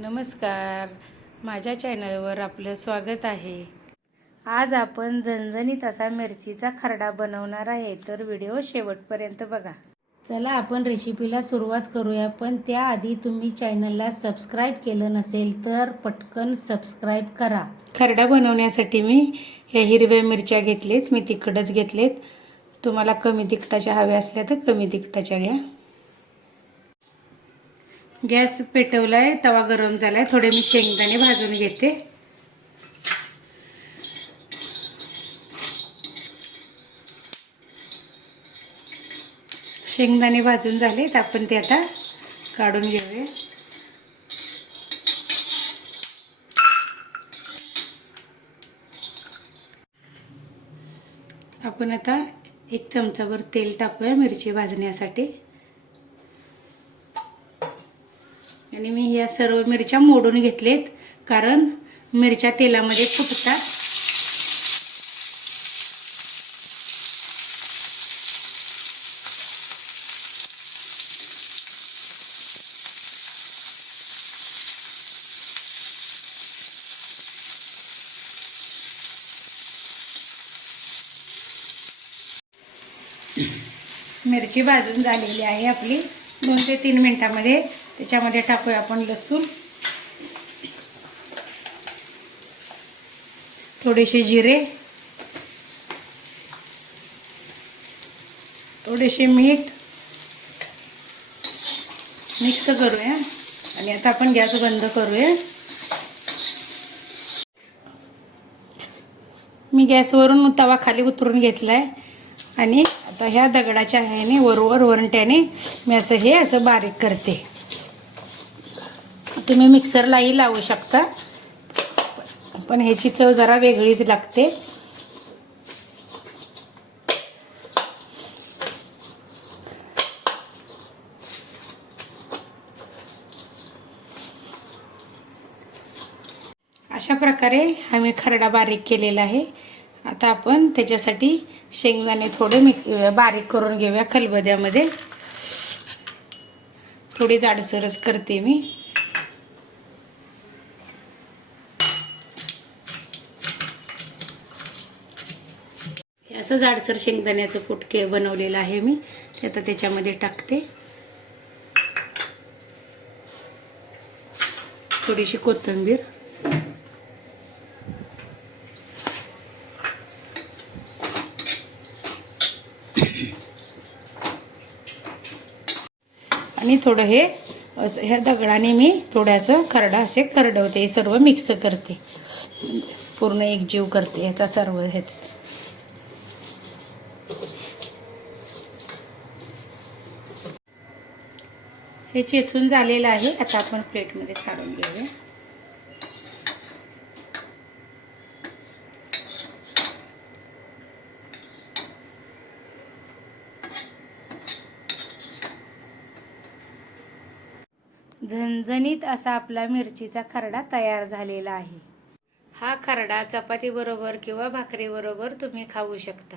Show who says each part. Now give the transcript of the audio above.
Speaker 1: नमस्कार. माझ्या चॅनलवर आपलं स्वागत आहे. आज आपण झणझणीत असा मिरचीचा खरडा बनवणार आहे तर व्हिडिओ शेवटपर्यंत बघा. चला आपण रेसिपीला सुरुवात करूया पण त्याआधी तुम्ही चॅनलला सबस्क्राईब केलं नसेल तर पटकन सबस्क्राईब करा. खरडा बनवण्यासाठी मी ह्या हिरव्या मिरच्या घेतलेत मी तिखटच घेतलेत. तुम्हाला कमी तिखटाच्या हव्या असल्या तर कमी तिखटाच्या घ्या. गॅस पेटवलाय तवा गरम झालाय. थोडे मी शेंगदाणे भाजून घेते. शेंगदाणे भाजून झालेत. आपण ते आता काढून घेऊया. आपण आता एक चमचाभर तेल टाकूया मिरची भाजण्यासाठी. आणि मी या सर्व मिरच्या मोडून घेतलेत. कारण मिरच्या तेलामध्ये फुटतात. मिरची भाजून झालेली आहे आपली. दोन ते तीन मिनटामध्ये त्याच्यामध्ये टाकूया आपण लसूण. थोडेसे जिरे. थोडेसे मीठ. मिक्स करूया. आणि आता आपण गॅस बंद करूया. मी गॅसवरून तवा खाली उतरून घेतलाय. आणि आता ह्या दगडाच्या ह्याने वरवर वरंट्याने मी असं हे असं बारीक करते. तुम्ही मिक्सरलाही लावू शकता. पण ह्याची चव जरा वेगळीच लागते. अशा प्रकारे आम्ही खरडा बारीक केलेला आहे. आता आपण त्याच्यासाठी शेंगदाणे थोडे मिक बारीक करून घेऊया खलबद्यामध्ये थोडी जाडसरच करते मी. असं जाडसर शेंगदाण्याचं कुटके बनवलेलं आहे मी. ते आता त्याच्यामध्ये टाकते. थोडीशी कोथिंबीर. आणि थोडं हे असं ह्या दगडाने मी थोडंसं खरडा असे खरडवते. हे सर्व मिक्स करते. म्हणजे पूर्ण एकजीव करते. ह्याचा सर्व ह्याचं हे चेचून झालेलं आहे. आता आपण प्लेटमध्ये काढून घेऊया. झणझणीत असा आपला मिरचीचा खरडा तयार झालेला आहे. हा खरडा चपातीबरोबर किंवा भाकरीबरोबर तुम्ही खाऊ शकता.